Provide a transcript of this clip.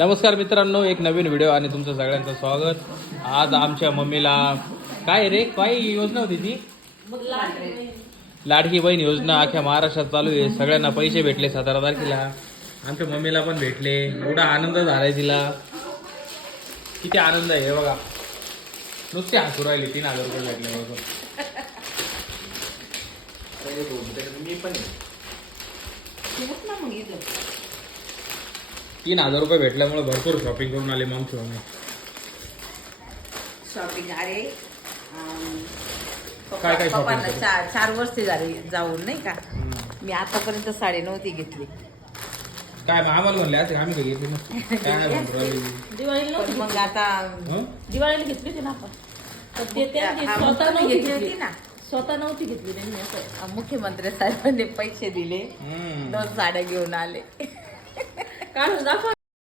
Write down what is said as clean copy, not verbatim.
नमस्कार मित्रांनो, एक नवीन व्हिडिओ आणि तुमचं सगळ्यांचं स्वागत. आज आमच्या मम्मीला काय रे काय योजना होती ती? लाडकी बहीण योजना अख्ख्या महाराष्ट्रात चालू आहे. सगळ्यांना पैसे भेटले 17 तारखेला. आमच्या मम्मीला पण भेटले. एवढा आनंद झालाय तिला. किती आनंद आहे हे बघा. नुसते हसू राहिले 3,000 रुपये भेटल्यापासून. मी पण 3,000 रुपये भेटल्यामुळे भरपूर शॉपिंग करून आले मग आमची मम्मी. शॉपिंग अरे काय काय shopping पप्पांना केलं? 4 वर्ष झाली जाऊन नाही का. मी आतापर्यंत साडी नव्हती घेतली. काय मग आम्हाला म्हणले असे आम्ही काही घेतली ना काय नाही म्हणतो राहिली. दिवाळीला पण नव्हती मग आता हं? दिवाळीला घेतली होती ना आपण. तर ते त्यांनी हा, स्वतः मग नव्हती घेतली होती घेतली ना. स्वतः नव्हती घेतली त्यांनी असं. मुख्यमंत्री साहेबांनी पैसे दिले, हम्म. 2 साड्या घेऊन आले. काढून दाखव.